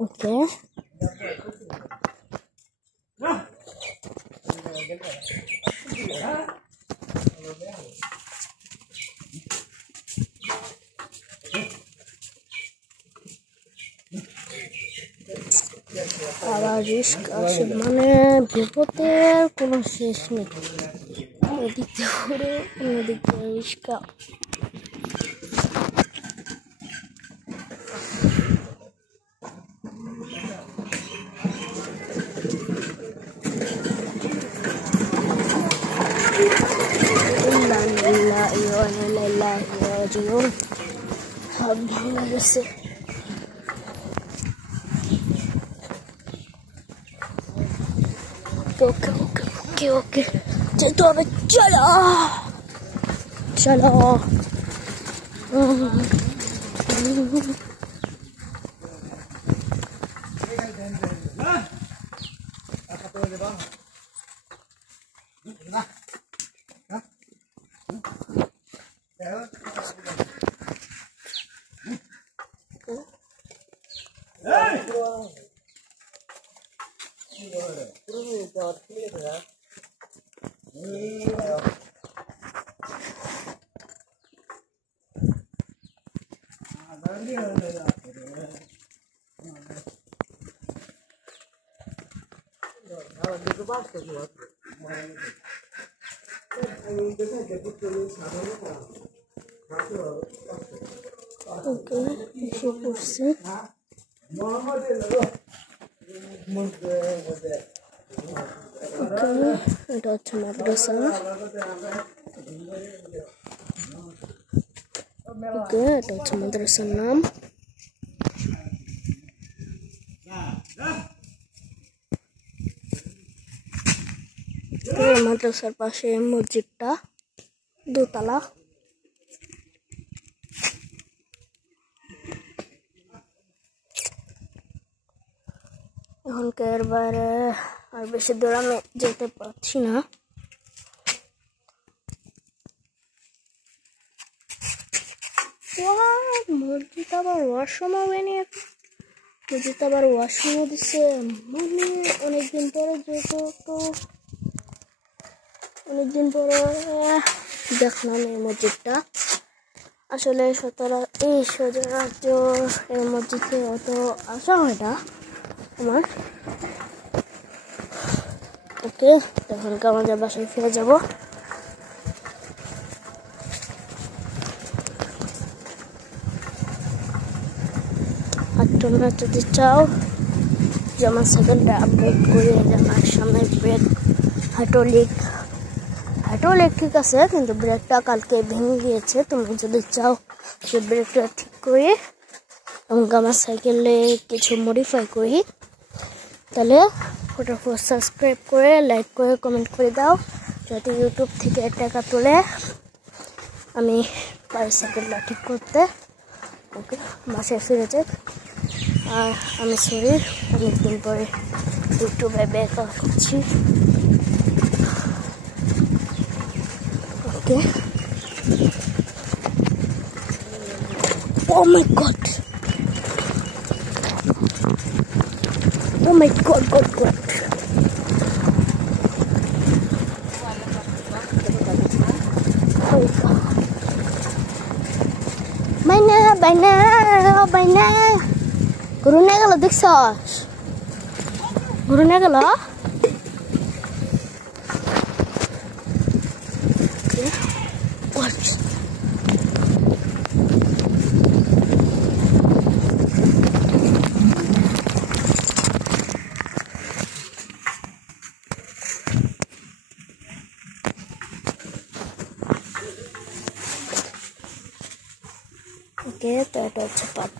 ওকে আবার রিস্ক আসে, মানে বিপদের কোনো শেষ নেই। এদিক দিয়ে ঘুরে এদিক দিয়ে রিস্কা। হাত ভাঙা গেছে। ওকে ওকে ওকে ওকে যেতে হবে, চলো চলো। ওকে এসে পড়ছে। এটা হচ্ছে মাদ্রাসা। ওকে এটা হচ্ছে মাদ্রাসার নাম। মাদ্রাসার পাশে মসজিদটা দোতলা। এখনকার বাইরে আর বেশি দূর আমি যেতে পারছি না। মসজিদ আবার ওয়াশরুম হবে না, মসজিদ আবার ওয়াশরুমও দিচ্ছে। মানে অনেকদিন পরে যেহেতু তো অনেকদিন পরে দেখলাম এই মসজিদটা। আসলে সচরাচর এই মসজিদে অত আসা হয় না আমার। ওকে তখন আমাদের বাসায় ফিরে যাব। আর তোমরা যদি চাও যে আমার সাইকেলটা আপডেট করে আমার সামনে ব্রেক হাইড্রোলিক ঠিক আছে, কিন্তু ব্রেকটা কালকে ভেঙে গিয়েছে। তোমরা যদি চাও সে ব্রেকটা ঠিক করে এবং আমার সাইকেলে কিছু মডিফাই করি, তাহলে ফটোফট সাবস্ক্রাইব করে লাইক করে কমেন্ট করে দাও, যাতে ইউটিউব থেকে টাকা তুলে আমি পারি সাইকেলটা ঠিক করতে। ওকে বাসায় ফিরে যাই। আর আমি সরি অনেকদিন পরে ইউটিউবে ব্যাক আউট করছি। ওকে Oh my god! Oh my god, god, god! Oh god! Bayna! Guru na galo dekhছস? Guru na galo? Watch. Okay, that was part